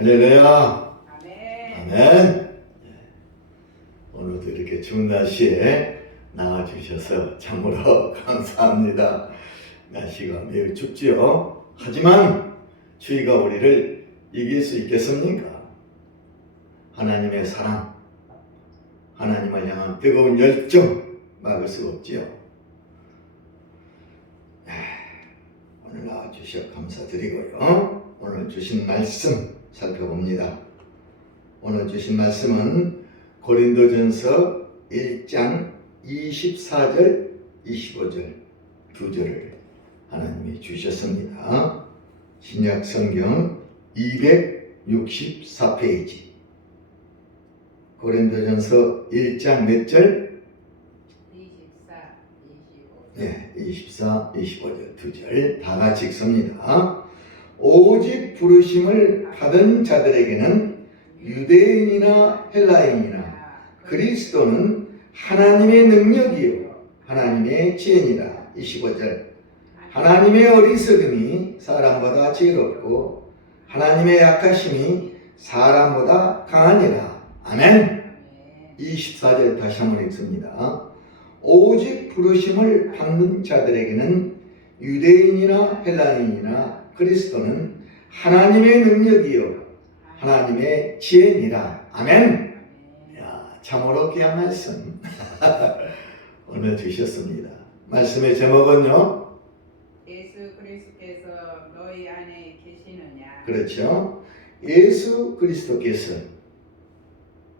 할렐루야. 아멘. 아멘. 오늘도 이렇게 추운 날씨에 나와주셔서 참으로 감사합니다. 날씨가 매우 춥지요. 하지만 추위가 우리를 이길 수 있겠습니까? 하나님의 사랑, 하나님을 향한 뜨거운 열정 막을 수 없지요. 오늘 나와주셔서 감사드리고요. 오늘 주신 말씀 살펴봅니다. 오늘 주신 말씀은 고린도전서 1장 24절, 25절 두 절을 하나님이 주셨습니다. 신약 성경 264페이지. 고린도전서 1장 몇 절? 24, 25. 네, 24, 25절 두 절 다 같이 읽습니다. 오직 부르심을 받은 자들에게는 유대인이나 헬라인이나 그리스도는 하나님의 능력이요 하나님의 지혜니라. 25절. 하나님의 어리석음이 사람보다 지혜롭고 하나님의 약하심이 사람보다 강하니라. 아멘. 24절 다시 한번 읽습니다. 오직 부르심을 받는 자들에게는 유대인이나 헬라인이나 그리스도는 하나님의 능력이요 하나님의 지혜니라. 아멘. 야, 참으로 귀한 말씀 오늘 주셨습니다. 말씀의 제목은요, 예수 그리스도께서 너희 안에 계시느냐. 그렇죠. 예수 그리스도께서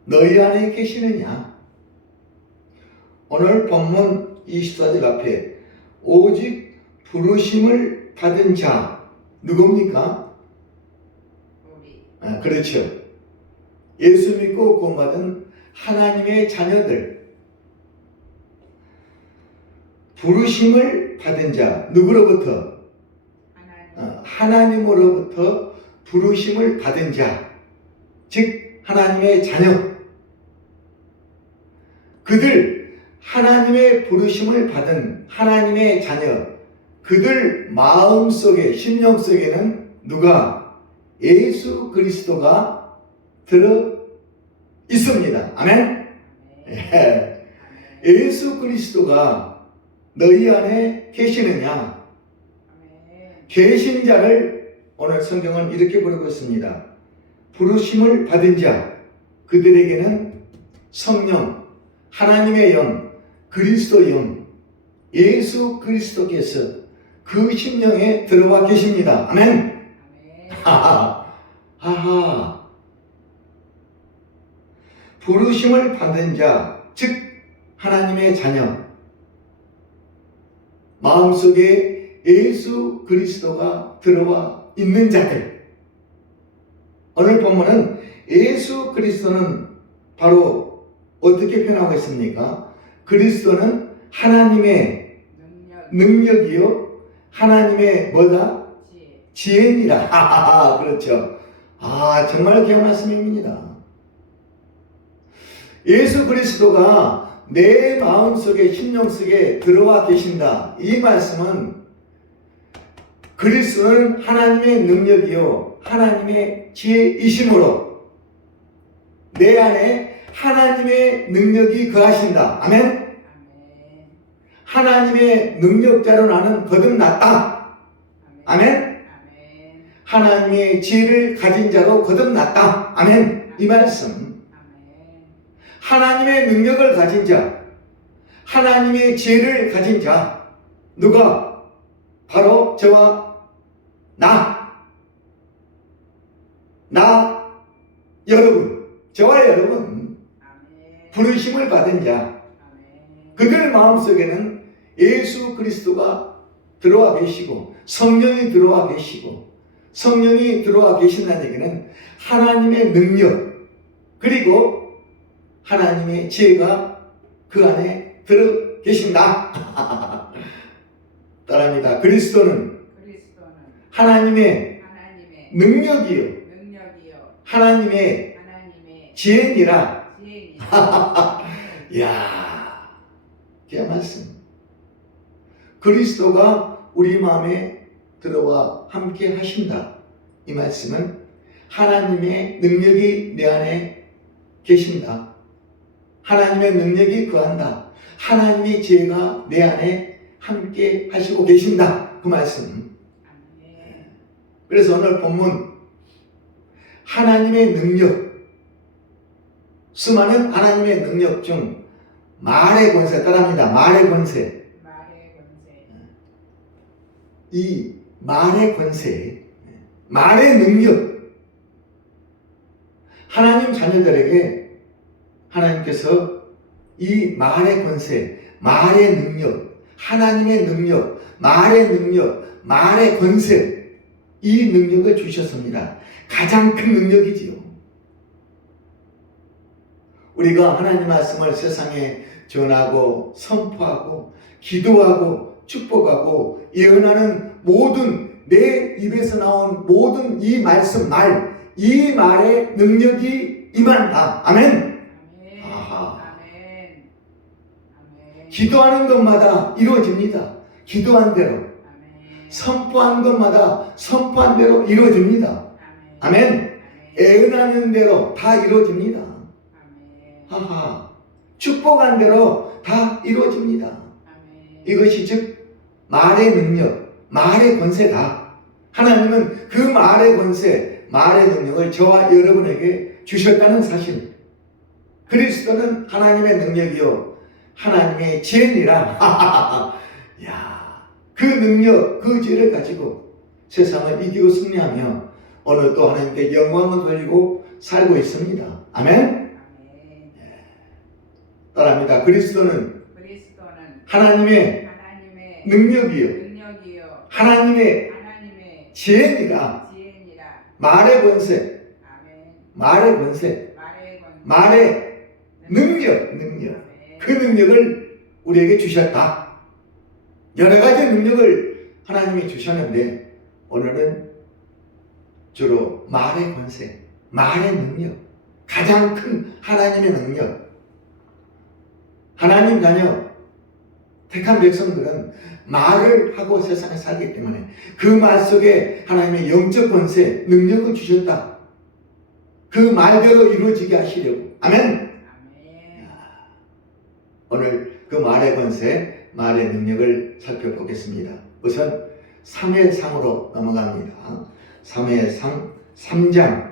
너희 안에 계시느냐. 오늘 본문 24절 앞에 오직 부르심을 받은 자 누굽니까? 우리. 그렇죠. 예수 믿고 구원받은 하나님의 자녀들. 부르심을 받은 자 누구로부터? 하나님으로부터 부르심을 받은 자, 즉 하나님의 자녀. 그들 하나님의 부르심을 받은 하나님의 자녀, 그들 마음속에, 심령속에는 누가? 예수 그리스도가 들어 있습니다. 아멘. 예. 예수 그리스도가 너희 안에 계시느냐? 계신 자를 오늘 성경은 이렇게 부르고 있습니다. 부르심을 받은 자, 그들에게는 성령, 하나님의 영, 그리스도 영, 예수 그리스도께서 그 심령에 들어와 계십니다. 아멘. 하하. 부르심을 받은 자, 즉 하나님의 자녀, 마음속에 예수 그리스도가 들어와 있는 자들. 오늘 본문은 예수 그리스도는 바로 어떻게 표현하고 있습니까? 그리스도는 하나님의 능력이요 하나님의 뭐다? 지혜니라. 그렇죠. 정말 귀한 말씀입니다. 예수 그리스도가 내 마음속에, 심령 속에 들어와 계신다. 이 말씀은 그리스도는 하나님의 능력이요 하나님의 지혜이심으로 내 안에 하나님의 능력이 거하신다. 아멘. 하나님의 능력자로 나는 거듭났다. 아멘. 하나님의 지혜를 가진 자로 거듭났다. 아멘. 이 말씀. 하나님의 능력을 가진 자, 하나님의 지혜를 가진 자, 누가? 바로 저와 여러분, 저와 여러분, 부르심을 받은 자, 그들 마음속에는 예수 그리스도가 들어와 계시고 성령이 들어와 계시고, 성령이 들어와 계신다는 얘기는 하나님의 능력 그리고 하나님의 지혜가 그 안에 들어 계신다. 따라합니다. 그리스도는 하나님의 능력이요 하나님의 지혜니라. 이야, 귀한 말씀. 그리스도가 우리 마음에 들어와 함께 하신다. 이 말씀은 하나님의 능력이 내 안에 계신다. 하나님의 능력이 거한다. 하나님의 지혜가 내 안에 함께 하시고 계신다. 그 말씀. 그래서 오늘 본문 하나님의 능력, 수많은 하나님의 능력 중 말의 권세 따라합니다. 말의 권세. 이 말의 권세, 말의 능력, 하나님 자녀들에게 하나님께서 이 말의 권세, 말의 능력, 하나님의 능력, 말의 능력, 말의 권세, 이 능력을 주셨습니다. 가장 큰 능력이지요. 우리가 하나님 말씀을 세상에 전하고 선포하고 기도하고 축복하고 예언하는 모든 내 입에서 나온 모든 이 말씀 이 말의 능력이 임한다. 아멘. 아하. 기도하는 것마다 이루어집니다. 기도한 대로. 선포한 것마다 선포한 대로 이루어집니다. 아멘. 예언하는 대로 다 이루어집니다. 하하. 축복한 대로 다 이루어집니다. 이것이 즉 말의 능력, 말의 권세다. 하나님은 그 말의 권세, 말의 능력을 저와 여러분에게 주셨다는 사실. 그리스도는 하나님의 능력이요 하나님의 지혜니라. 야, 그 능력, 그 지혜를 가지고 세상을 이기고 승리하며 오늘 또 하나님께 영광을 돌리고 살고 있습니다. 아멘. 따라합니다. 그리스도는 하나님의 능력이요 하나님의 지혜니라. 말의 권세, 말의 권세, 말의 능력, 그 능력을 우리에게 주셨다. 여러 가지 능력을 하나님이 주셨는데 오늘은 주로 말의 권세, 말의 능력, 가장 큰 하나님의 능력. 하나님 자녀, 택한 백성들은 말을 하고 세상에 살기 때문에 그 말 속에 하나님의 영적 권세, 능력을 주셨다. 그 말대로 이루어지게 하시려고. 아멘. 오늘 그 말의 권세, 말의 능력을 살펴보겠습니다. 우선 사무엘상으로 넘어갑니다. 사무엘상 3장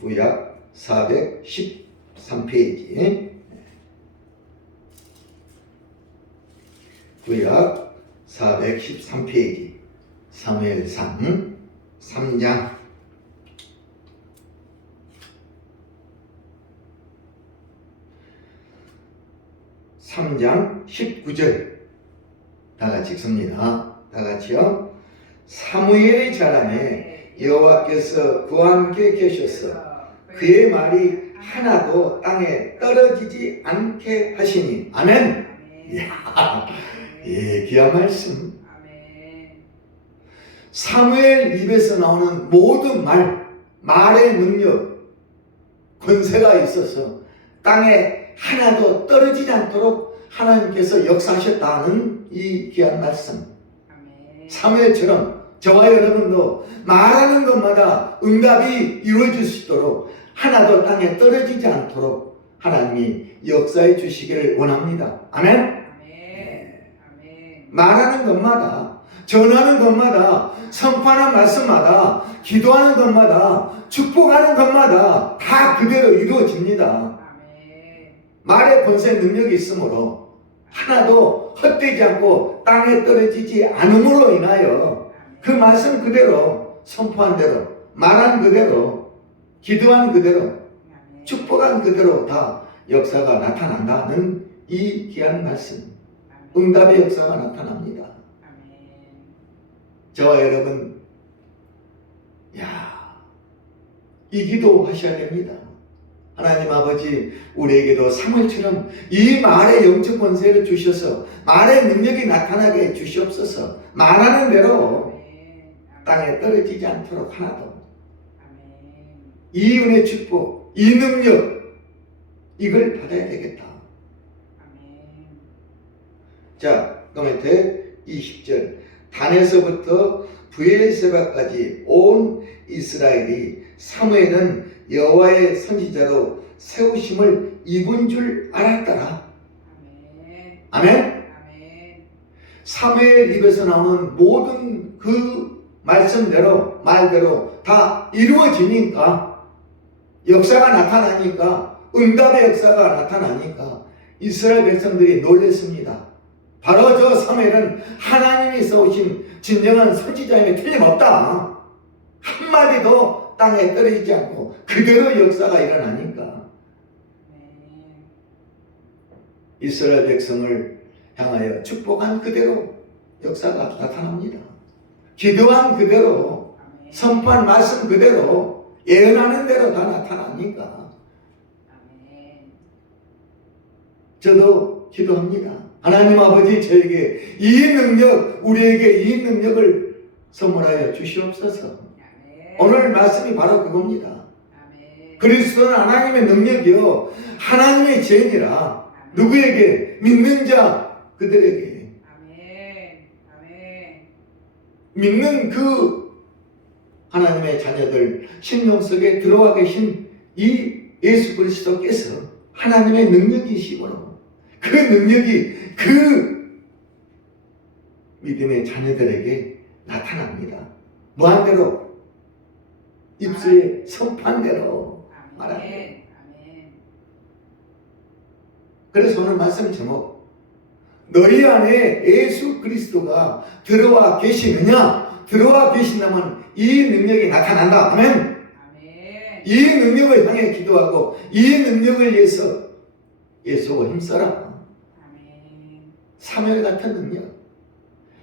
구약 413페이지. 구약 413페이지. 사무엘상 3장 19절 다 같이 읽습니다. 다 같이요. 사무엘의 자랑에 여호와께서 그와 함께 계셔서 그의 말이 하나도 땅에 떨어지지 않게 하시니. 아멘. 예, 귀한 말씀. 사무엘 입에서 나오는 모든 말의 능력, 권세가 있어서 땅에 하나도 떨어지지 않도록 하나님께서 역사하셨다는 이 귀한 말씀. 사무엘처럼 저와 여러분도 말하는 것마다 응답이 이루어질 수 있도록 하나도 땅에 떨어지지 않도록 하나님이 역사해 주시기를 원합니다. 아멘. 말하는 것마다, 전하는 것마다, 선포하는 말씀마다, 기도하는 것마다, 축복하는 것마다 다 그대로 이루어집니다. 말의 권세 능력이 있으므로 하나도 헛되지 않고 땅에 떨어지지 않음으로 인하여 그 말씀 그대로, 선포한 대로, 말한 그대로, 기도한 그대로, 축복한 그대로 다 역사가 나타난다는 이 귀한 말씀. 응답의 역사가 나타납니다. 저와 여러분, 이 기도 하셔야 됩니다. 하나님 아버지, 우리에게도 사무엘처럼 이 말의 영적 권세를 주셔서 말의 능력이 나타나게 주시옵소서. 말하는 대로 땅에 떨어지지 않도록 하나도. 이 은혜 축복, 이 능력, 이걸 받아야 되겠다. 자, 그 밑에 20절. 단에서부터 브엘세바까지 온 이스라엘이 사무엘은 여호와의 선지자로 세우심을 입은 줄 알았더라. 아멘. 아멘. 아멘. 사무엘 입에서 나오는 모든 그 말씀대로 말대로 다 이루어지니까, 역사가 나타나니까, 응답의 역사가 나타나니까 이스라엘 백성들이 놀랐습니다. 바로 저 사무엘은 하나님이 세우신 진정한 선지자임에 틀림없다. 한마디도 땅에 떨어지지 않고 그대로 역사가 일어나니까 이스라엘 백성을 향하여 축복한 그대로 역사가 나타납니다. 기도한 그대로, 선포한 말씀 그대로, 예언하는 대로 다 나타나니까 저도 기도합니다. 하나님 아버지, 저에게 이 능력, 우리에게 이 능력을 선물하여 주시옵소서. 오늘 말씀이 바로 그겁니다. 그리스도는 하나님의 능력이요 하나님의 죄니라. 누구에게? 믿는 자 그들에게. 믿는 그 하나님의 자녀들 심령 속에 들어와 계신 이 예수 그리스도께서 하나님의 능력이시므로 그 능력이 그 믿음의 자녀들에게 나타납니다. 무한대로, 입술에 선포한 대로 말합니다. 그래서 오늘 말씀 제목, 너희 안에 예수 그리스도가 들어와 계시느냐? 들어와 계신다면 이 능력이 나타난다. 아멘. 이 능력을 향해 기도하고 이 능력을 위해서 예수와 힘써라. 사무엘 같은 능력,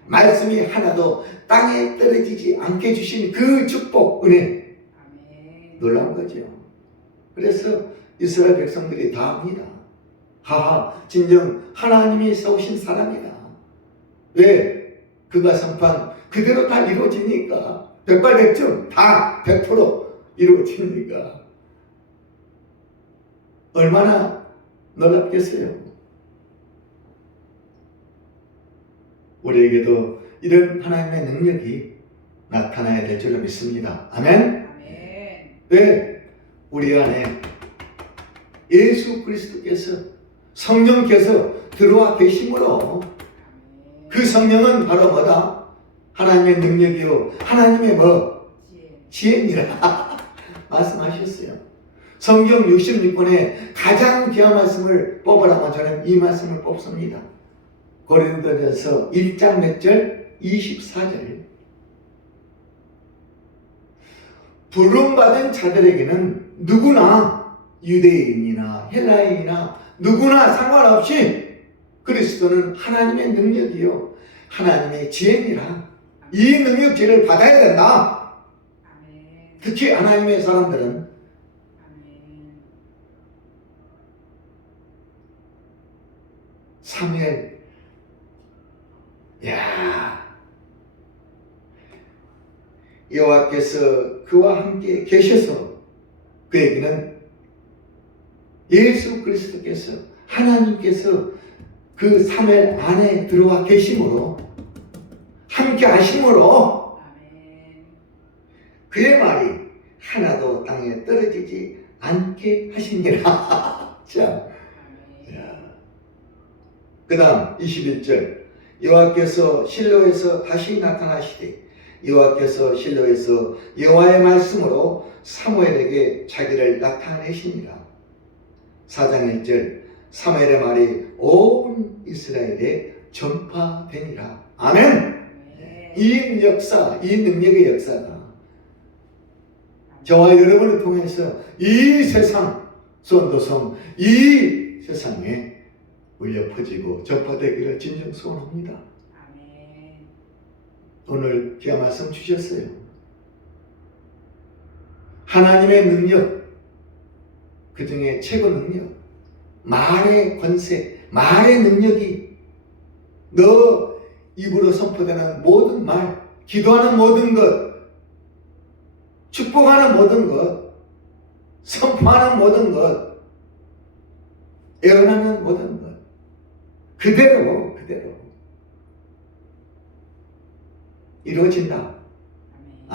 말씀이 하나도 땅에 떨어지지 않게 주신 그 축복, 은혜, 놀라운 거죠. 그래서 이스라엘 백성들이 다 합니다. 하하, 진정 하나님이 세우신 사람이다. 왜? 그가 선포한 그대로 다 이루어지니까, 백발백중 다 100% 이루어지니까 얼마나 놀랍겠어요. 우리에게도 이런 하나님의 능력이 나타나야 될 줄로 믿습니다. 아멘? 왜? 우리 안에 예수 그리스도께서, 성령께서 들어와 계심으로, 그 성령은 바로 뭐다? 하나님의 능력이요 하나님의 뭐? 지혜니라 말씀하셨어요. 성경 66권에 가장 귀한 말씀을 뽑으라면 저는 이 말씀을 뽑습니다. 고린도전서 1장 몇 절? 24절. 부름받은 자들에게는 누구나, 유대인이나 헬라인이나 누구나 상관없이 그리스도는 하나님의 능력이요 하나님의 지혜니라. 이 능력지를 받아야 된다. 특히 하나님의 사람들은 사무엘, 여호와께서 그와 함께 계셔서 그에게는 예수 그리스도께서, 하나님께서 그 사무엘 안에 들어와 계심으로, 함께 하심으로 그의 말이 하나도 땅에 떨어지지 않게 하시니라. 자, 그 다음 21절. 여호와께서 실로에서 다시 나타나시되 여호와께서 실로에서 여호와의 말씀으로 사무엘에게 자기를 나타내시니라. 4장 1절. 사무엘의 말이 온 이스라엘에 전파되니라. 아멘. 이 역사, 이 능력의 역사가 저와 여러분을 통해서 이 세상, 수원도성 이 세상에 울려 퍼지고 전파되기를 진정 소원합니다. 오늘 귀한 말씀 주셨어요. 하나님의 능력, 그 중에 최고 능력, 말의 권세, 말의 능력이 너 입으로 선포되는 모든 말, 기도하는 모든 것, 축복하는 모든 것, 선포하는 모든 것, 예언하는 모든 것, 그대로 이루어진다.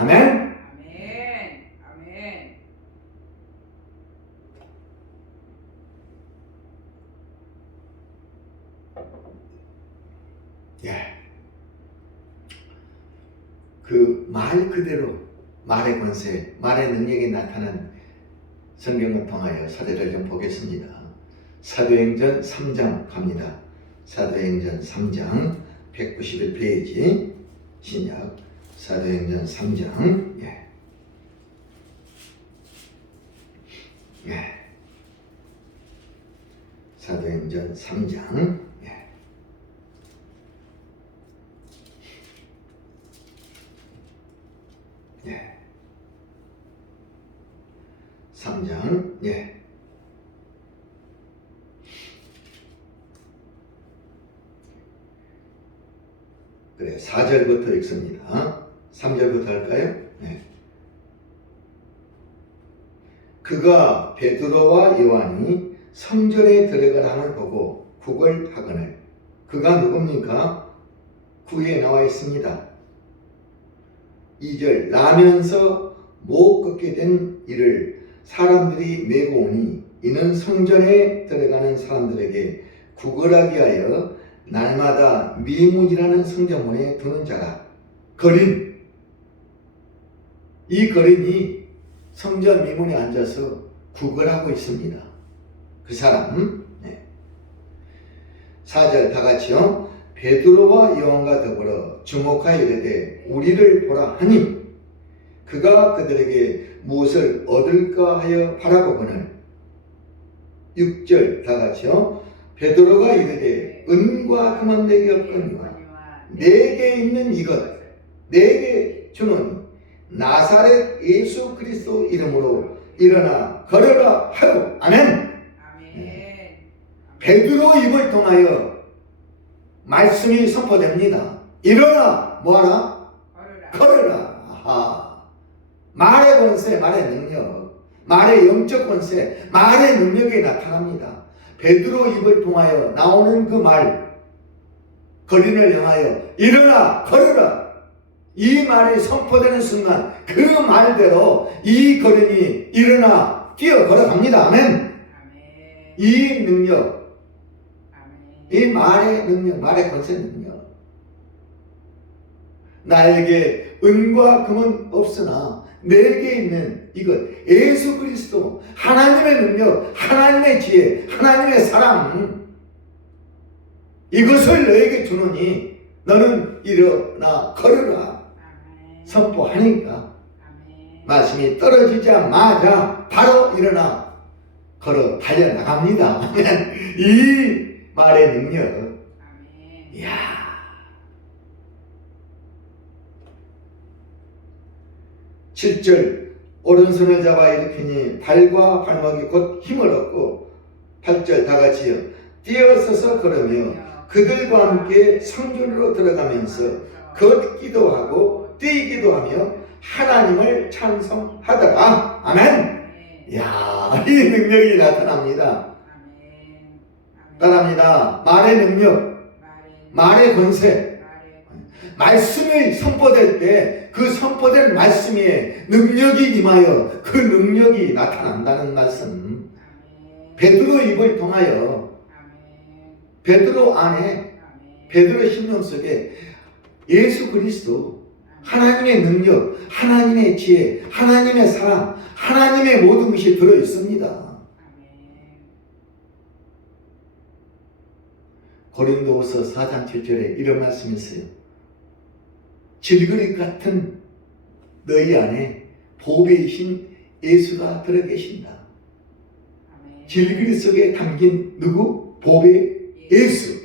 아멘. 아멘. 아멘. 예. 그 말 그대로 말의 권세, 말의 능력이 나타난 성경을 통하여 사례를 좀 보겠습니다. 사도행전 3장 갑니다. 사도행전 3장 191페이지 신약 사도행전 3장 예. 사도행전 3장 예. 예. 3장 예. 그래 4절부터 읽습니다. 3절부터 할까요? 네. 그가 베드로와 요한이 성전에 들어가라는 보고 구걸하거늘 그가 누굽니까? 9에 나와 있습니다. 2절 나면서 못 걷게 된 이를 사람들이 메고 오니 이는 성전에 들어가는 사람들에게 구걸하게 하여 날마다 미문이라는 성전문에 두는 자라. 거린 이 거린이 성전 미문에 앉아서 구걸하고 있습니다. 그 사람 4절 다 같이요. 베드로와 요한과 더불어 주목하여 이르되 우리를 보라 하니 그가 그들에게 무엇을 얻을까 하여 바라보거늘 6절 다 같이요. 베드로가 이르되 은과 금은 내게 없거니와 내게 있는 이것 내게 주노니 나사렛 예수 그리스도 이름으로 일어나 걸어라 하고 아멘. 아멘. 베드로 입을 통하여 말씀이 선포됩니다. 일어나 뭐하라? 걸어라. 아하. 말의 권세, 말의 능력, 말의 영적 권세, 말의 능력이 나타납니다. 베드로 입을 통하여 나오는 그 말, 거린을 향하여 일어나 걸어라. 이 말이 선포되는 순간 그 말대로 이 거린이 일어나 뛰어 걸어갑니다. 아멘. 아멘. 이 능력, 아멘. 이 말의 능력, 말의 권세 능력. 나에게 은과 금은 없으나 내게 있는 이것 예수 그리스도 하나님의 능력, 하나님의 지혜, 하나님의 사랑 이것을 너에게 주노니 너는 일어나 걸어라 선포하니까 말씀이 떨어지자마자 바로 일어나 걸어 달려나갑니다. 이 말의 능력 이야. 7절 오른손을 잡아 일으키니 발과 발목이 곧 힘을 얻고 8절 다같이요 뛰어서서 걸으며 그들과 함께 성전으로 들어가면서 걷기도 하고 뛰기도 하며 하나님을 찬송하다가 아멘. 이야, 이 능력이 나타납니다. 따라합니다. 말의 능력, 말의 권세, 말씀이 선포될 때 그 선포된 말씀에 능력이 임하여 그 능력이 나타난다는 말씀. 베드로 입을 통하여 베드로 안에 베드로 심령 속에 예수 그리스도 하나님의 능력, 하나님의 지혜, 하나님의 사랑, 하나님의 모든 것이 들어 있습니다. 고린도후서 4장 7절에 이런 말씀이 있어요. 질그릇 같은 너희 안에 보배이신 예수가 들어 계신다. 질그릇 속에 담긴 누구? 보배 예수.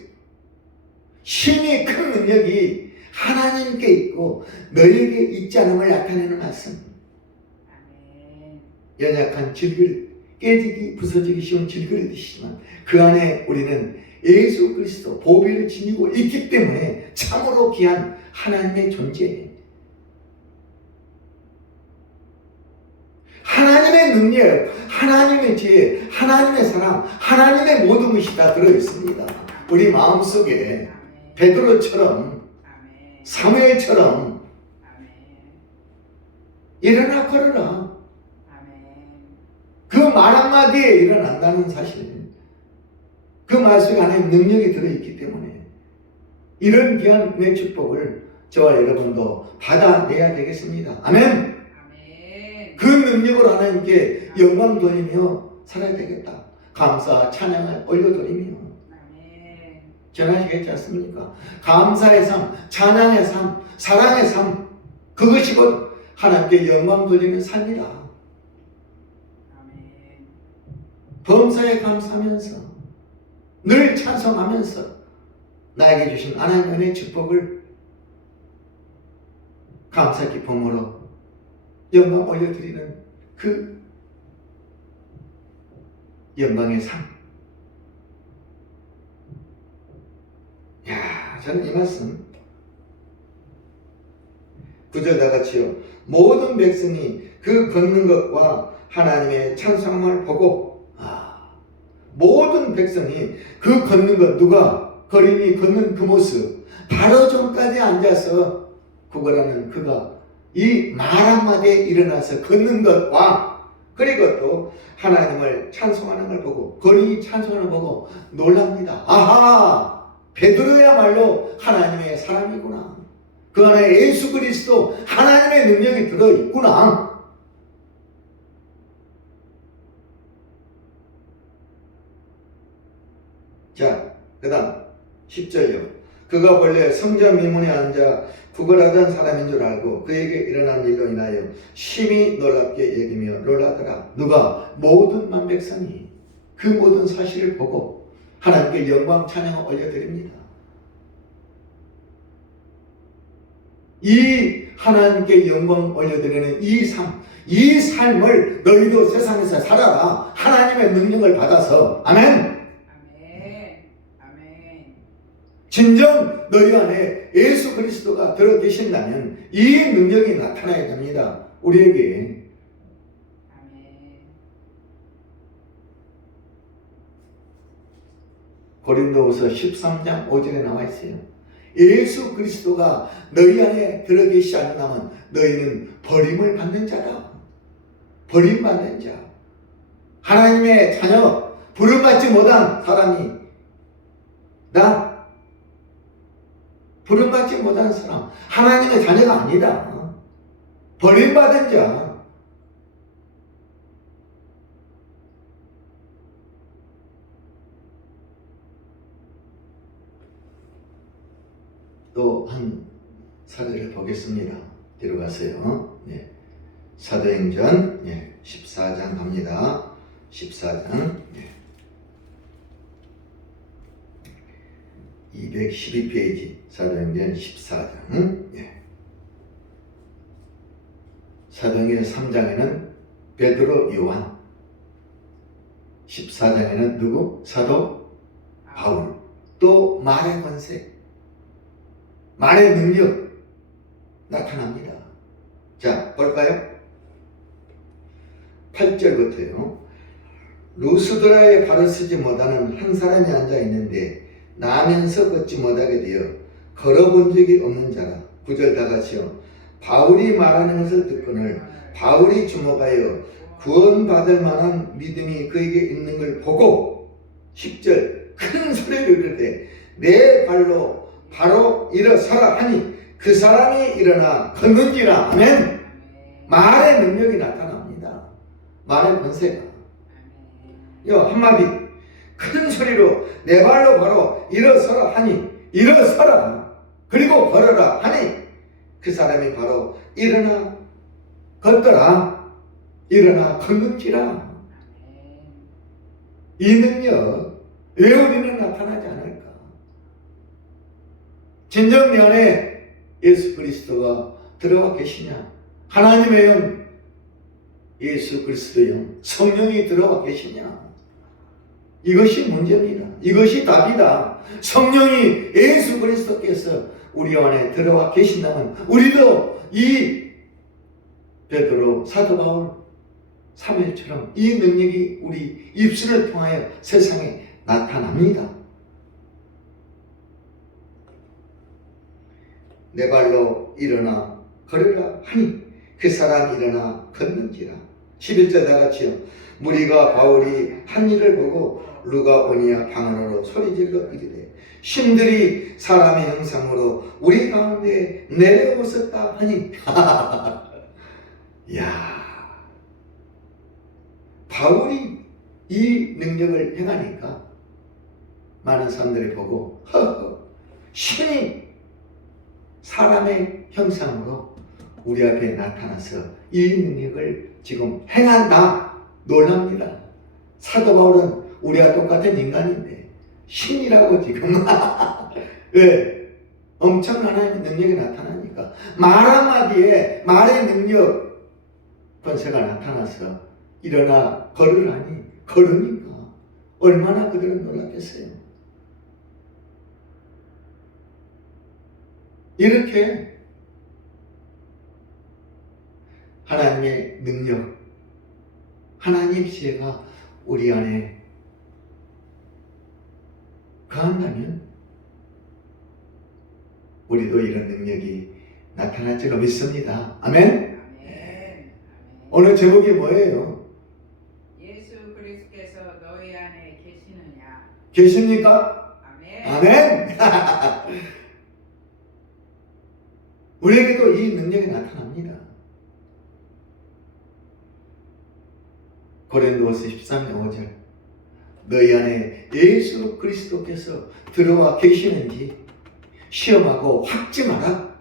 신이 큰 능력이 하나님께 있고 너에게 있지 않음을 나타내는 말씀. 연약한 질그릇, 깨지기 부서지기 쉬운 질그릇이지만 그 안에 우리는 예수 그리스도 보배를 지니고 있기 때문에 참으로 귀한 하나님의 존재, 하나님의 능력, 하나님의 지혜, 하나님의 사랑, 하나님의 모든 것이 다 들어있습니다. 우리 마음속에 베드로처럼 사무엘처럼 일어나 걸어라. 아멘. 그 말 한마디에 일어난다는 사실, 그 말씀 안에 능력이 들어있기 때문에 이런 귀한 내 축복을 저와 여러분도 받아내야 되겠습니다. 아멘. 아멘. 그 능력으로 하나님께 영광 돌리며 살아야 되겠다. 감사 찬양을 올려드리며 아멘. 전하시겠지 않습니까? 감사의 삶, 찬양의 삶, 사랑의 삶, 그것이 곧 하나님께 영광 돌리는 삶이다. 아멘. 범사에 감사하면서 늘 찬송하면서 나에게 주신 하나님의 은혜의 축복을 감사 기쁨으로 영광 올려드리는 그 영광의 삶. 야, 저는 이 말씀 9절 다 같이요. 모든 백성이 그 걷는 것과 하나님의 찬송함을 보고, 모든 백성이 그 걷는 것, 누가 거린이 걷는 그 모습, 바로 전까지 앉아서 구걸하는 그가 이 말 한마디에 일어나서 걷는 것과, 그리고 또 하나님을 찬송하는 걸 보고, 거린이 찬송하는 걸 보고 놀랍니다. 아하, 베드로야말로 하나님의 사람이구나. 그 안에 예수 그리스도 하나님의 능력이 들어있구나. 자, 그 다음 10절요. 그가 본래 성전 미문에 앉아 구걸하던 사람인 줄 알고 그에게 일어난 일로 인하여 심히 놀랍게 여기며 놀라더라. 누가? 모든 만백성이 그 모든 사실을 보고 하나님께 영광 찬양을 올려드립니다. 이 하나님께 영광 올려드리는 이 삶, 이 삶을 너희도 세상에서 살아라. 하나님의 능력을 받아서. 아멘. 아멘. 아멘. 진정 너희 안에 예수 그리스도가 들어 계신다면 이 능력이 나타나야 됩니다. 우리에게. 아멘. 고린도후서 13장 5절에 나와 있어요. 예수 그리스도가 너희 안에 들어 계시지 않는다면 너희는 버림을 받는 자다. 버림받는 자. 하나님의 자녀, 부름받지 못한 사람이 나 부름받지 못한 사람, 하나님의 자녀가 아니다. 버림받은 자. 또 한 사례를 보겠습니다. 뒤로 가세요. 네. 사도행전 14장 갑니다. 14장 212페이지 사도행전 14장. 사도행전 3장에는 베드로, 요한, 14장에는 누구? 사도 바울. 또 말의 권세, 말의 능력 나타납니다. 자, 볼까요? 8절부터요. 루스드라에 발을 쓰지 못하는 한 사람이 앉아 있는데 나면서 걷지 못하게 되어 걸어본 적이 없는 자라. 9절 다 같이요. 바울이 말하는 것을 듣거늘 바울이 주목하여 구원받을 만한 믿음이 그에게 있는 걸 보고 10절 큰 소리를 이르되 내 발로 바로 일어서라 하니 그 사람이 일어나 걷는지라. 아멘. 말의 능력이 나타납니다. 말의 권세가. 한마디 큰 소리로 내 발로 바로 일어서라 하니 일어서라 그리고 걸어라 하니 그 사람이 바로 일어나 걷더라. 일어나 걷는지라. 이 능력 왜 우리는 나타나지 않을까? 진정 내 안에 예수 그리스도가 들어와 계시냐? 하나님의 영, 예수 그리스도의 영, 성령이 들어와 계시냐? 이것이 문제입니다. 이것이 답이다. 성령이 예수 그리스도께서 우리 안에 들어와 계신다면 우리도 이 베드로, 사도 바울, 사무엘처럼 이 능력이 우리 입술을 통하여 세상에 나타납니다. 내 발로 일어나 걸으라 하니 그 사람이 일어나 걷는지라. 11절 다 같이요. 무리가 바울이 한 일을 보고 루가오니아 방언으로 소리질러 이르되 신들이 사람의 형상으로 우리 가운데 내려오셨다 하니 야, 바울이 이 능력을 행하니까 많은 사람들이 보고 허허, 신이 사람의 형상으로 우리 앞에 나타나서 이 능력을 지금 행한다. 놀랍니다. 사도 바울은 우리와 똑같은 인간인데 신이라고 지금 왜? 엄청난 하나님의 능력이 나타나니까 말 한마디에 말의 능력 권세가 나타나서 일어나 걸으라니 걸으니까 얼마나 그들은 놀랐겠어요. 이렇게 하나님의 능력, 하나님의 지혜가 우리 안에 거한다면 우리도 이런 능력이 나타날 줄로 믿습니다. 아멘? 아멘. 오늘 제목이 뭐예요? 예수 그리스도께서 너희 안에 계시느냐? 계십니까? 아멘. 아멘? 우리에게도 이 능력이 나타납니다. 고린도후서 13장 5절 너희 안에 예수 그리스도께서 들어와 계시는지 시험하고 확증하라.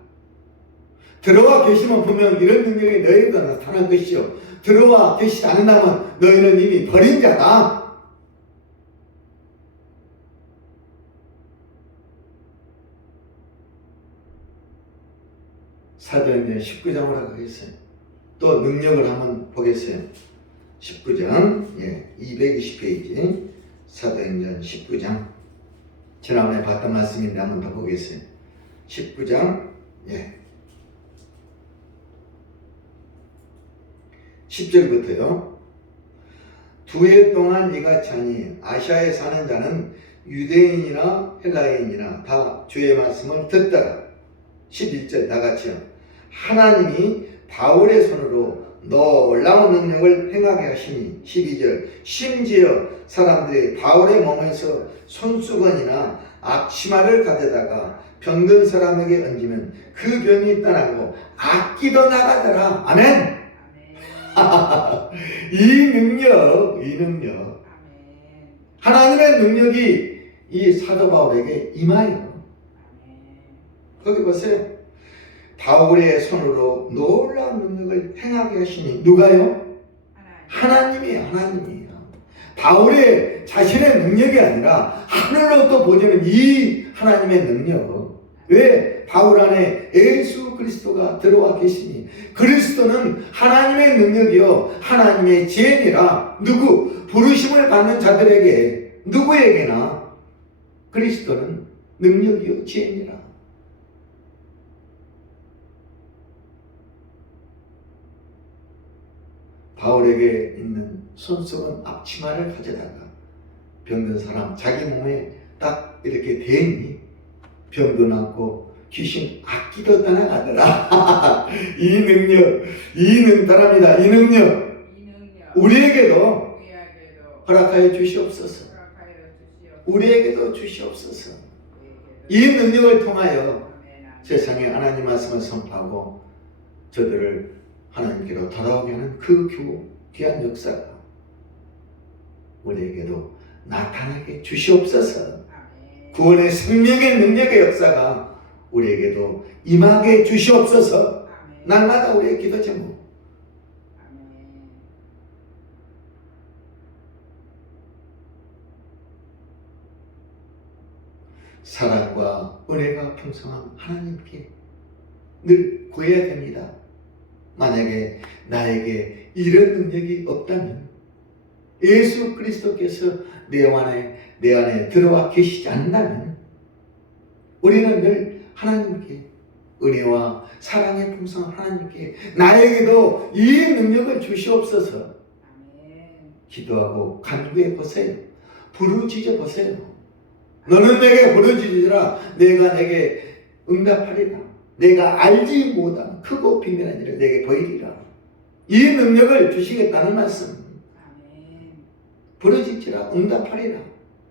들어와 계시면 분명 이런 능력이 너희에게 나타날 것이요 들어와 계시지 않는다면 너희는 이미 버린 자다. 사도행전 19장으로 가겠어요. 또 능력을 한번 보겠어요. 19장 220페이지 사도행전 19장 지난번에 봤던 말씀인데 한번 더 보겠어요. 19장 10절부터요. 2해 동안 네가 자니 아시아에 사는 자는 유대인이나 헬라인이나 다 주의 말씀을 듣더라. 11절 다 같이요. 하나님이 바울의 손으로 놀라운 능력을 행하게 하시니 12절 심지어 사람들이 바울의 몸에서 손수건이나 앞치마를 가져다가 병든 사람에게 얹으면 그 병이 떠나고 악기도 나가더라. 아멘. 이 능력 아멘. 하나님의 능력이 이 사도 바울에게 임하여 거기 보세요. 바울의 손으로 놀라운 능력을 행하게 하시니 누가요? 하나님이에요. 바울의 자신의 능력이 아니라 하늘로부터 보여주는 이 하나님의 능력. 왜? 바울 안에 예수 그리스도가 들어와 계시니 그리스도는 하나님의 능력이요 하나님의 지혜니라. 누구? 부르심을 받는 자들에게 누구에게나 그리스도는 능력이요 지혜니라. 바울에게 있는 손수건 앞치마를 가져다가 병든 사람 자기 몸에 딱 이렇게 대니 병도 낫고 귀신 악기도 떠나가더라. 이 능력이다. 이 능력 우리에게도 허락하여 주시옵소서. 우리에게도 주시옵소서. 이 능력을 통하여 세상에 하나님 말씀을 선포하고 저들을 하나님께로 돌아오게 하는 그 귀한 역사가 우리에게도 나타나게 주시옵소서. 구원의 생명의 능력의 역사가 우리에게도 임하게 주시옵소서. 날마다 우리의 기도 제목. 사랑과 은혜가 풍성한 하나님께 늘 구해야 됩니다. 만약에 나에게 이런 능력이 없다면 예수 그리스도께서 내 안에 들어와 계시지 않는다면 우리는 늘 하나님께 은혜와 사랑의 풍성한 하나님께 나에게도 이 능력을 주시옵소서. 기도하고 간구해 보세요. 부르짖어 보세요. 너는 내게 부르짖으라 내가 내게 응답하리라. 내가 알지 못한 크고 비밀한 일을 내게 보이리라. 이 능력을 주시겠다는 말씀. 아멘. 부르짖지라 응답하리라.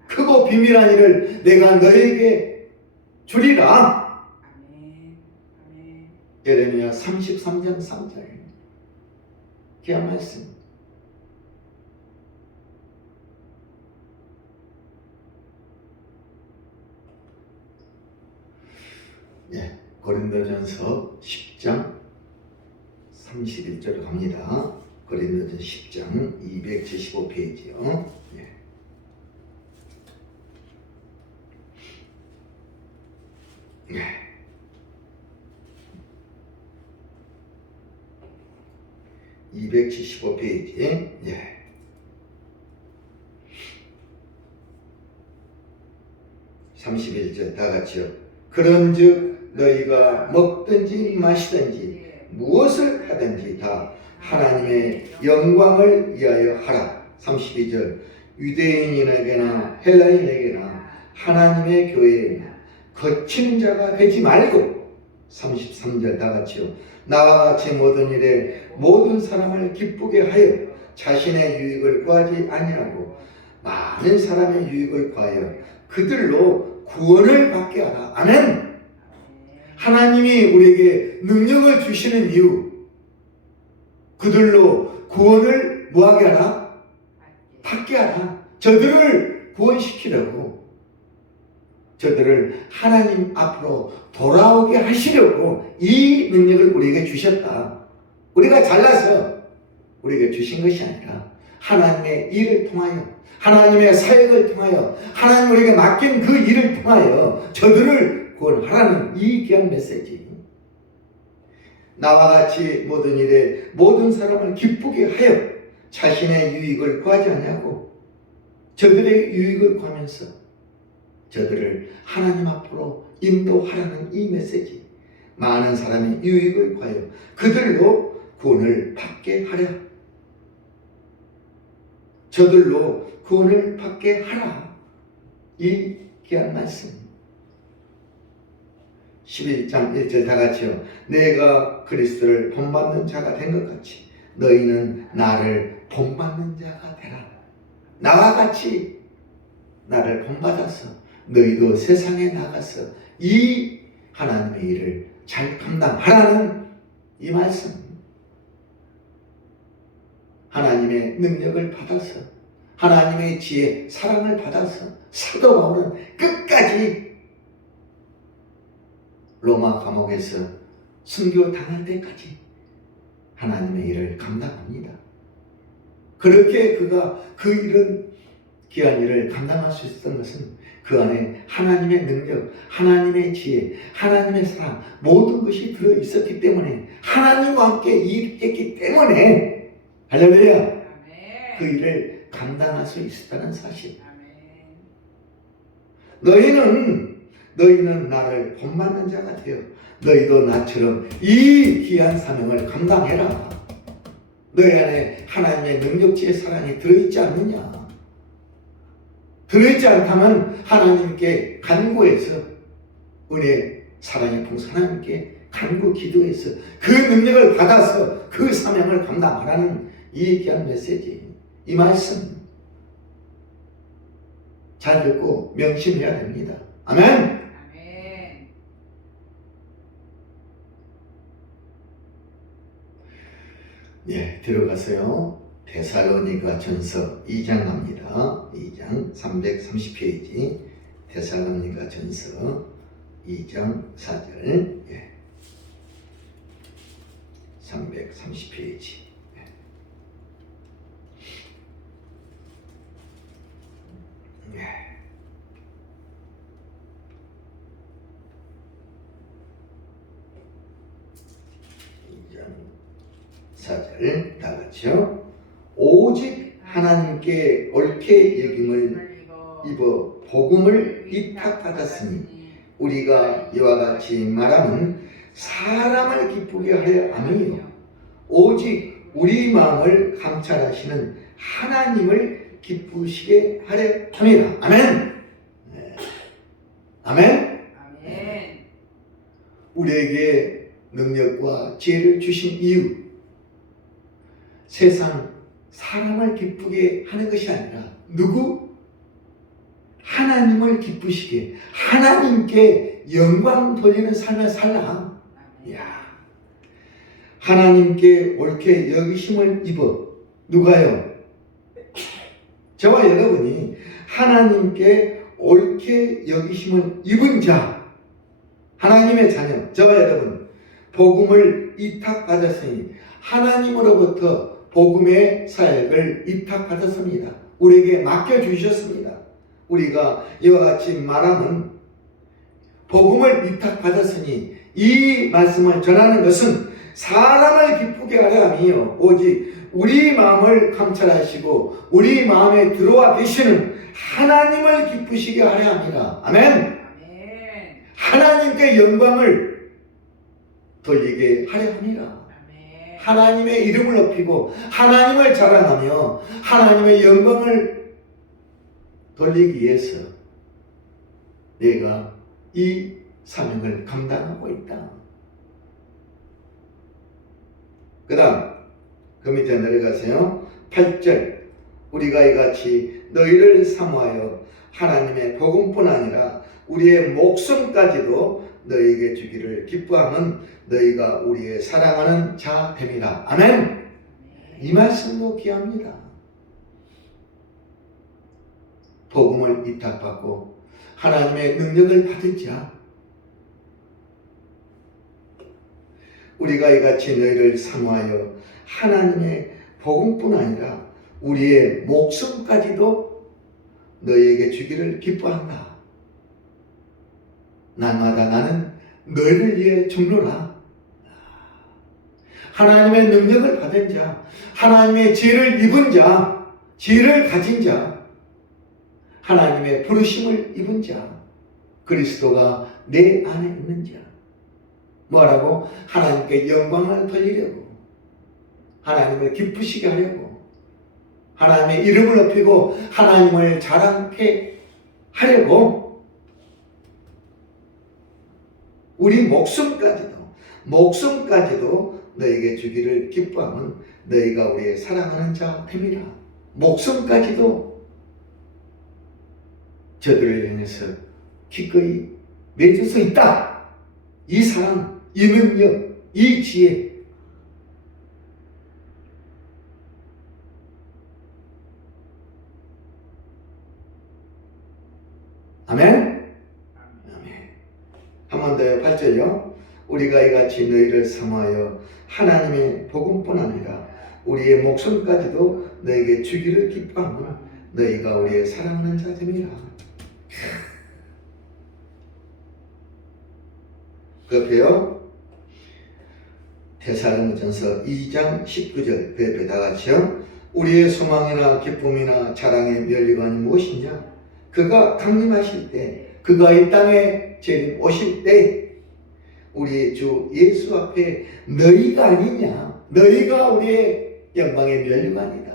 크고 비밀한 일을 내가 너에게 주리라. 아멘. 아멘. 예레미야 33장 3절. 귀한 말씀. 예, 고린도전서 10장 31절로 갑니다. 고린도전서 10장 275페이지요. 예. 예. (275페이지) 예. (31절) 다 같이요. 그런즉 너희가 먹든지 마시든지 무엇을 하든지 다 하나님의 영광을 위하여 하라. 32절 유대인에게나 헬라인에게나 하나님의 교회에나 거친 자가 되지 말고 33절 다 같이요. 나와 같이 모든 일에 모든 사람을 기쁘게 하여 자신의 유익을 구하지 아니하고 많은 사람의 유익을 구하여 그들로 구원을 받게 하라. 아멘. 하나님이 우리에게 능력을 주시는 이유, 그들로 구원을 뭐하게 하라? 받게 하라. 저들을 구원시키려고, 저들을 하나님 앞으로 돌아오게 하시려고 이 능력을 우리에게 주셨다. 우리가 잘나서 우리에게 주신 것이 아니라 하나님의 일을 통하여, 하나님의 사역을 통하여, 하나님 우리에게 맡긴 그 일을 통하여 저들을 구원하라는 이 귀한 메시지. 나와 같이 모든 일에 모든 사람을 기쁘게 하여 자신의 유익을 구하지 아니하고 저들의 유익을 구하면서 저들을 하나님 앞으로 인도하라는 이 메시지. 많은 사람이 유익을 구하여 그들로 구원을 받게 하라. 저들로 구원을 받게 하라. 이 귀한 말씀. 11장 1절 다 같이요. 내가 그리스도를 본받는 자가 된 것 같이 너희는 나를 본받는 자가 되라. 나와 같이 나를 본받아서 너희도 세상에 나가서 이 하나님의 일을 잘 감당하라는 이 말씀. 하나님의 능력을 받아서, 하나님의 지혜, 사랑을 받아서 사도 바울은 끝까지 로마 감옥에서 순교 당할 때까지 하나님의 일을 감당합니다. 그렇게 그가 그 일은, 귀한 일을 감당할 수 있었던 것은 그 안에 하나님의 능력, 하나님의 지혜, 하나님의 사랑, 모든 것이 들어있었기 때문에, 하나님과 함께 일했기 때문에, 할렐루야, 그 일을 감당할 수 있었다는 사실. 너희는 나를 본받는 자가 되어 너희도 나처럼 이 귀한 사명을 감당해라. 너희 안에 하나님의 능력지의 사랑이 들어있지 않느냐? 들어있지 않다면 하나님께 간구해서, 은혜 사랑의 풍성 하나님께 간구 기도해서 그 능력을 받아서 그 사명을 감당하라는 이 귀한 메시지, 이 말씀 잘 듣고 명심해야 됩니다. 아멘. 아멘. 예, 들어가세요. 데살로니가 전서 2장 갑니다. 2장 330페이지. 데살로니가 전서 2장 4절. 예. 330페이지. 예. 2장 4절 다 같이요. 오직 하나님께 옳게 여김을 입어 복음을 위탁받았으니 우리가 이와 같이 말하면 사람을 기쁘게 하려 함이요 오직 우리 마음을 감찰하시는 하나님을 기쁘시게 하려 함이라. 아멘. 네. 아멘. 아멘. 우리에게 능력과 지혜를 주신 이유, 세상 사람을 기쁘게 하는 것이 아니라 누구? 하나님을 기쁘시게 하나님께 영광 돌리는 삶을 살라. 이야, 하나님께 옳게 여기심을 입어. 누가요? 저와 여러분이 하나님께 옳게 여기심을 입은 자, 하나님의 자녀, 저와 여러분, 복음을 이탁받았으니 하나님으로부터 복음의 사역을 이탁받았습니다. 우리에게 맡겨주셨습니다. 우리가 이와 같이 말하면 복음을 이탁받았으니 이 말씀을 전하는 것은 사람을 기쁘게 하려 함이요 오직 우리 마음을 감찰하시고 우리 마음에 들어와 계시는 하나님을 기쁘시게 하려 함이라. 아멘. 아멘. 하나님께 영광을 돌리게 하려 함이라. 아멘. 하나님의 이름을 높이고 하나님을 자랑하며 하나님의 영광을 돌리기 위해서 내가 이 사명을 감당하고 있다. 그 다음 그 밑에 내려가세요. 8절 우리가 이같이 너희를 사모하여 하나님의 복음뿐 아니라 우리의 목숨까지도 너희에게 주기를 기뻐하면 너희가 우리의 사랑하는 자 됨이라. 아멘. 이 말씀도 귀합니다. 복음을 이탁받고 하나님의 능력을 받은 자, 우리가 이같이 너희를 사모하여 하나님의 복음뿐 아니라 우리의 목숨까지도 너희에게 주기를 기뻐한다. 날마다 나는 너희를 위해 죽노라. 하나님의 능력을 받은 자, 하나님의 지혜를 입은 자, 지혜를 가진 자, 하나님의 부르심을 입은 자, 그리스도가 내 안에 있는 자. 뭐라고? 하나님께 영광을 돌리려고, 하나님을 기쁘시게 하려고, 하나님의 이름을 높이고 하나님을 자랑케 하려고 우리 목숨까지도 너에게 주기를 기뻐하면 너희가 우리의 사랑하는 자 됨이라. 목숨까지도 저들을 향해서 기꺼이 내줄 수 있다. 이 사랑, 이 능력, 이 지혜. 아멘? 아멘. 한 번 더요. 8절요. 우리가 이같이 너희를 사모하여 하나님의 복음뿐 아니라 우리의 목숨까지도 너에게 주기를 기뻐하면 너희가 우리의 사랑하는 자 됨이라. 그 옆에요. 데살로니가전서 2장 19절 그 옆에 다 같이요. 우리의 소망이나 기쁨이나 자랑의 면류관이 무엇이냐? 그가 강림하실 때, 그가 이 땅에 재림 오실 때 우리 주 예수 앞에 너희가 아니냐? 너희가 우리의 영광의 면류관이다.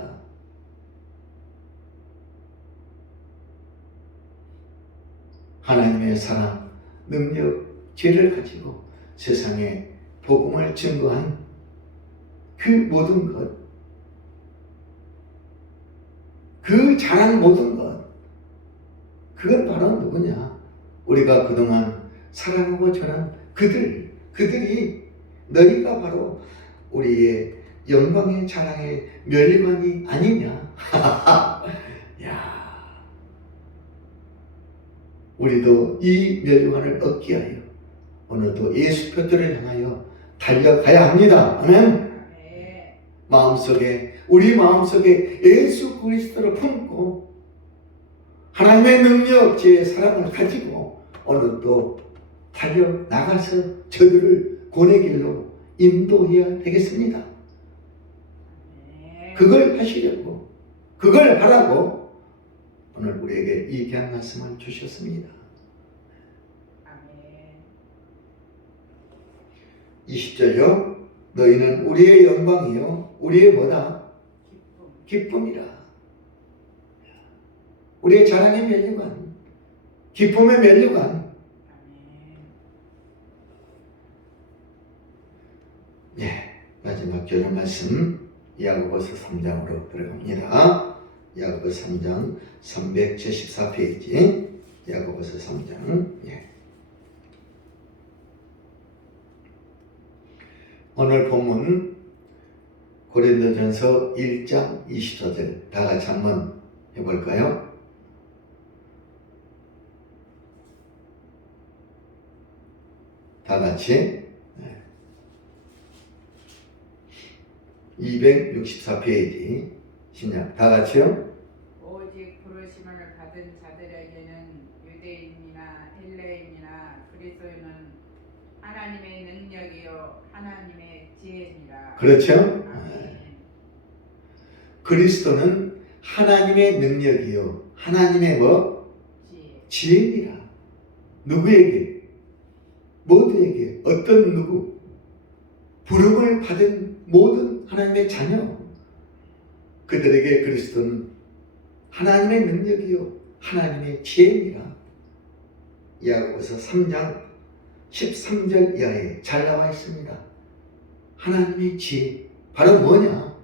하나님의 사랑, 능력, 지혜를 가지고 세상에 복음을 증거한 그 모든 것, 그 잘한 모든 것, 그건 바로 누구냐? 우리가 그동안 사랑하고 전한 그들이 너희가 바로 우리의 영광의 자랑의 면류관이 아니냐? 야, 우리도 이 면류관을 얻기 위하여 오늘도 예수 표들을 향하여 달려가야 합니다. 아멘. 우리 마음속에 예수 그리스도를 품고 하나님의 능력, 지혜, 사랑을 가지고 오늘도 달려나가서 저들을 권의 길로 인도해야 되겠습니다. 그걸 하시려고, 그걸 하라고 오늘 우리에게 이 귀한 말씀을 주셨습니다. 20절요. 너희는 우리의 영광이요 우리의 뭐다? 기쁨이라. 우리의 자랑의 면류관, 기쁨의 면류관. 주는 말씀 야고보서 3장으로 들어갑니다. 야고보서 3장 374페이지 야고보서 3장. 오늘 본문 고린도전서 1장 24절 다 같이 한번 해볼까요? 다 같이 264페이지 신약 다 같이요. 오직 부르심을 받은 자들에게는 유대인이나 헬라인이나 그리스도인은 하나님의 능력이요 하나님의 지혜니라. 그렇죠? 아멘. 그리스도는 하나님의 능력이요 하나님의 지혜니라. 누구에게? 모두에게. 어떤 누구? 부름을 받은 모든 하나님의 자녀, 그들에게 그리스도는 하나님의 능력이요 하나님의 지혜니라. 야고보서 3장 13절 이하에 잘 나와 있습니다. 하나님의 지혜 바로 뭐냐?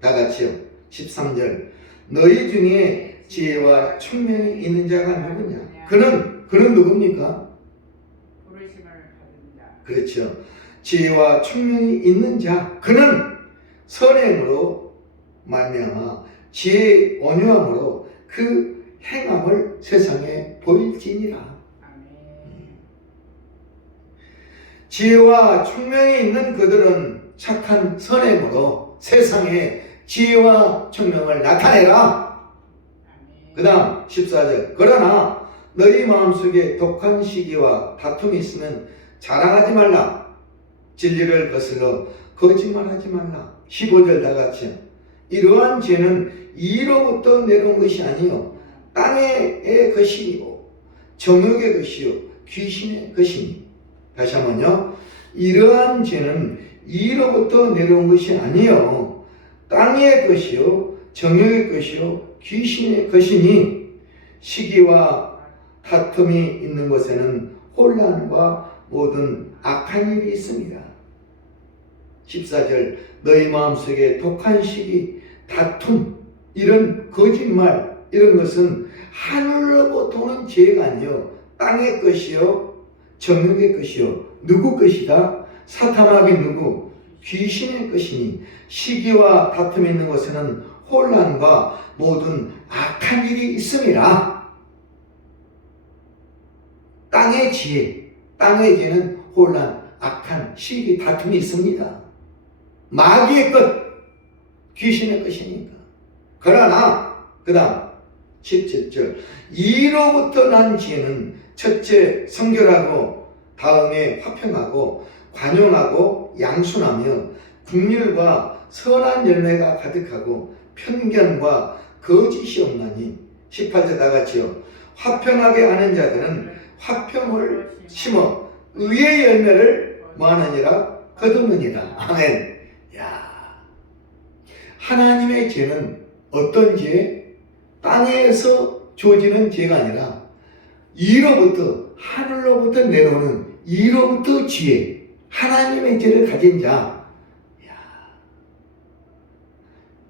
다 같이요. 13절 너희 중에 지혜와 총명이 있는 자가 누구냐? 그는 누굽니까? 부르심을 받은 자. 그렇죠. 지혜와 총명이 있는 자, 그는 선행으로 말미암아 지혜의 온유함으로 그 행함을 세상에 보일지니라. 아멘. 지혜와 총명이 있는 그들은 착한 선행으로 세상에 지혜와 총명을 나타내라. 아멘. 그 다음 14절 그러나 너희 마음속에 독한 시기와 다툼이 있으면 자랑하지 말라. 진리를 거슬러 거짓말하지 말라. 15절 다 같이 이러한 죄는 이로부터 내려온 것이 아니요 땅의 것이요 정욕의 것이요 귀신의 것이니. 다시 한번요. 이러한 죄는 이로부터 내려온 것이 아니요 땅의 것이요 정욕의 것이요 귀신의 것이니 시기와 다툼이 있는 곳에는 혼란과 모든 악한 일이 있습니다. 14절 너희 마음속에 독한 시기, 다툼, 이런 거짓말 이런 것은 하늘로부터 오는 죄가 아니요 땅의 것이요 정욕의 것이요 누구 것이다? 사탄에게 누구? 귀신의 것이니 시기와 다툼이 있는 곳에는 혼란과 모든 악한 일이 있음이라. 땅의 지혜, 땅의 죄는 혼란, 악한, 시기, 다툼이 있습니다. 마귀의 것, 귀신의 것이니까. 그러나 그 다음 17절 이로부터 난 지혜는 첫째 성결하고 다음에 화평하고 관용하고 양순하며 긍휼과 선한 열매가 가득하고 편견과 거짓이 없나니. 18절 다 같이요. 화평하게 하는 자들은 화평을 심어 의의 열매를 뭐하느니라 거두느니라. 아멘. 야, 하나님의 죄는 어떤 죄? 땅에서 주어지는 죄가 아니라 이로부터 하늘로부터 내려오는 이로부터 지혜, 하나님의 죄를 가진 자.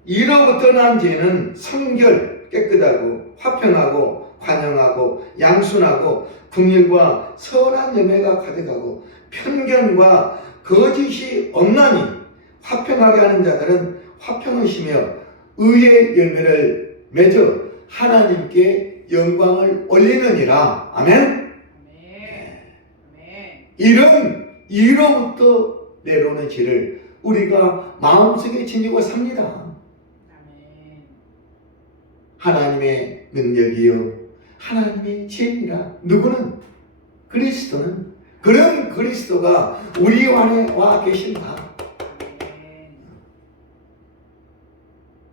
이로부터 난 죄는 성결, 깨끗하고 화평하고 관용하고 양순하고 긍휼과 선한 열매가 가득하고 편견과 거짓이 없나니. 화평하게 하는 자들은 화평을 심어 의의 열매를 맺어 하나님께 영광을 올리느니라. 아멘. 아멘. 이런 이로부터 내려오는 죄를 우리가 마음속에 지니고 삽니다. 아멘. 하나님의 능력이요 하나님의 지혜니라. 누구는? 그리스도는. 그런 그리스도가 우리 안에 와 계신다. 아멘.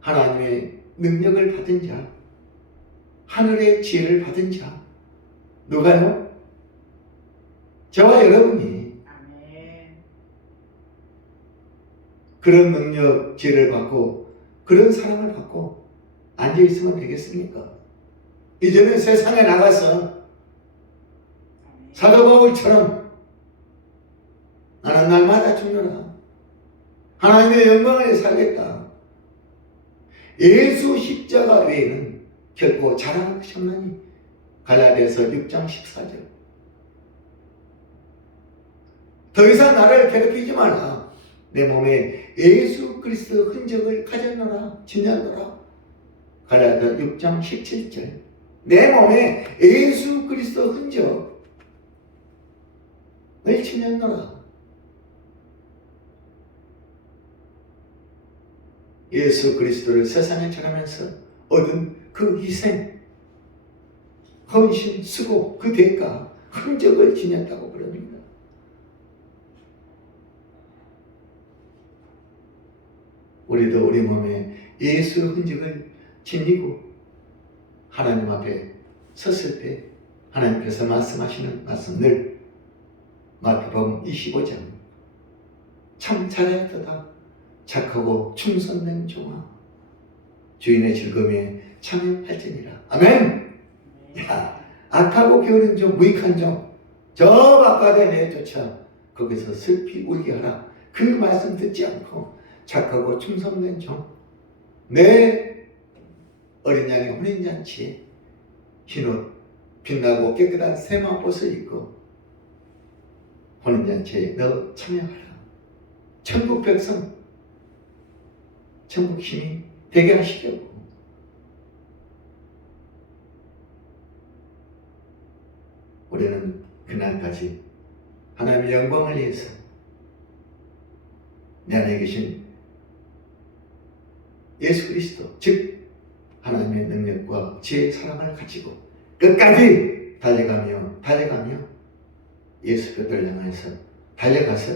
하나님의 능력을 받은 자, 하늘의 지혜를 받은 자, 누가요? 저와 여러분이. 아멘. 그런 능력, 지혜를 받고 그런 사랑을 받고 앉아있으면 되겠습니까? 이제는 세상에 나가서 사도 바울처럼 나는 날마다 죽노라, 하나님의 영광을 살겠다. 예수 십자가 외에는 결코 자랑할 것이 없나니. 갈라디아서 6장 14절. 더 이상 나를 괴롭히지 말라. 내 몸에 예수 그리스도 흔적을 가졌노라. 지녔노라. 갈라디아 6장 17절. 내 몸에 예수 그리스도 흔적을 지녔노라. 예수 그리스도를 세상에 전하면서 얻은 그 희생, 헌신, 수고, 그 대가, 흔적을 지녔다고 그럽니다. 우리도 우리 몸에 예수의 흔적을 지니고 하나님 앞에 섰을 때 하나님께서 말씀하시는 말씀을 마태복음 25장 참 잘하였도다 착하고 충성된 종아 주인의 즐거움에 참여할지니라. 아멘. 야, 악하고 게으른 종, 무익한 종, 저 바깥에 내쫓아 거기서 슬피 울게 하라. 그 말씀 듣지 않고 착하고 충성된 종, 내 어린 양의 혼인잔치에 흰옷 빛나고 깨끗한 세마포을 입고 혼인잔치에 너 참여하라. 천국 백성, 천국 힘이 되게 하시려고. 우리는 그날까지 하나님의 영광을 위해서 내 안에 계신 예수 그리스도, 즉 하나님의 능력과 지혜의 사랑을 가지고 끝까지 달려가며 예수 그리스도를 향해서 달려가서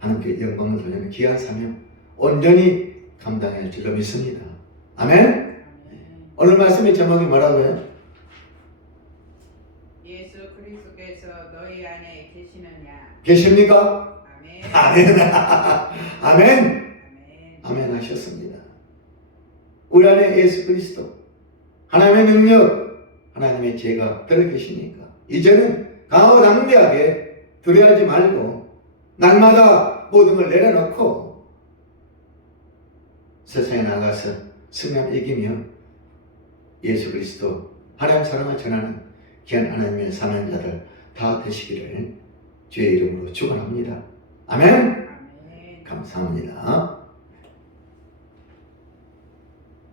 하나님께 영광을 돌리는 귀한 사명 온전히 감당할 줄로 믿습니다. 아멘. 오늘 말씀의 제목이 뭐라고요? 예수 그리스도께서 너희 안에 계시느냐? 계십니까? 아멘. 아멘. 아멘. 아멘. 아멘 하셨습니다. 우리 안에 예수 그리스도, 하나님의 능력, 하나님의 지혜가 들어 계시니까 이제는 강하고 담대하게 두려워하지 말고 날마다 모든 걸 내려놓고 세상에 나가서 승리하며 이기며 예수 그리스도 하나님 사랑을 전하는 귀한 하나님의 사명자들 다 되시기를 주의 이름으로 축원합니다. 아멘. 아멘. 감사합니다.